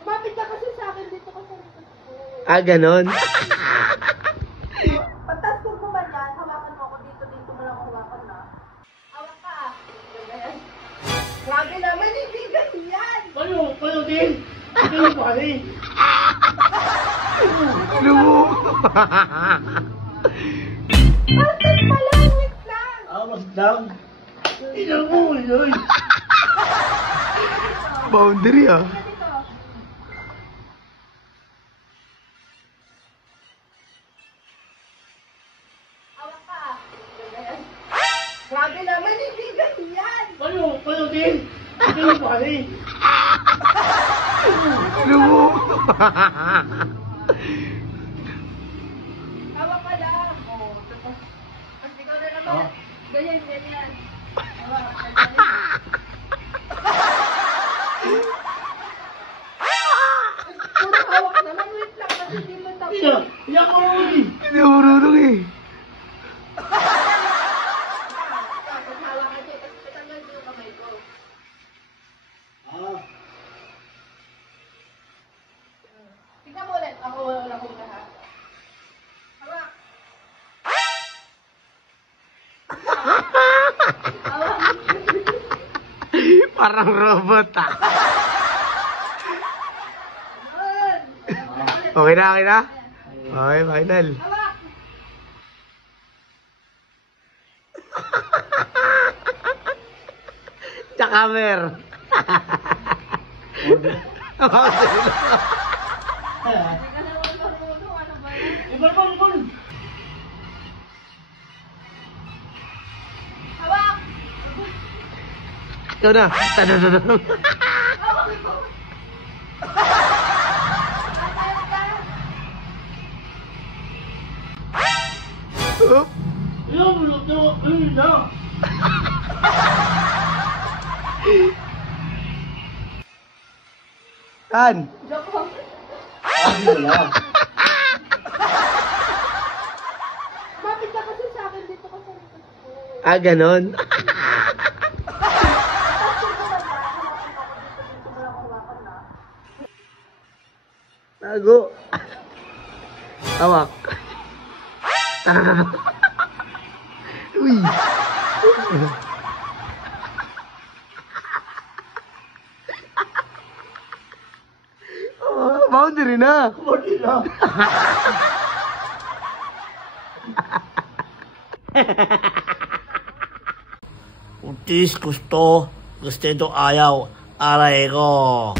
Kumapit ka kasi sa akin dito ka sa likod ko. Ah, ganon? Pagtaskog mo ba yan? Hawakan mo ako dito. Dito mo lang hawakan na. Hawak ka ah. Ganyan. Grabe naman, hindi ganyan. Kayo din. Kayo pare. Ano mo? Asan pala? Wait lang. Awas lang. Tingnan mo yun. Boundary ah. Dito. Hawak ka ah. Ganyan. Grabe naman, hindi ganyan. Kayo din. Kayo pare. Ano mo? Hawak ka lang. Oh, tapos. Tapos ikaw na naman. Ganyan, ganyan. Hawak, ganyan. Puro hawak naman. Wait lang kasi hindi mo tapos. Iyak mo rin. Hindi ako marunong eh. Tapos hawakan siya. Tapos patanggal mo yung kamay ko. Tingnan mo ulit. Ako wala kong lahat. Hawak. Hawak. Parang robot ah. Yun. Okay na, okay na? Okay, final. Hawak. Tsakamer. Hindi ka naman marunong. Ano ba yan? Ibal. Hawak. Ikaw na. Tadadadam. Hawak ito. Oh. Iyak mo na. Tan. Joke lang. Wala. Kumapit ka kasi sa akin dito ka sa likod ko. Ah, ganon? Tago. Hawak. Uy. Oh, boundary na. Kumain na. Untis gusto ito ayaw, aray ko.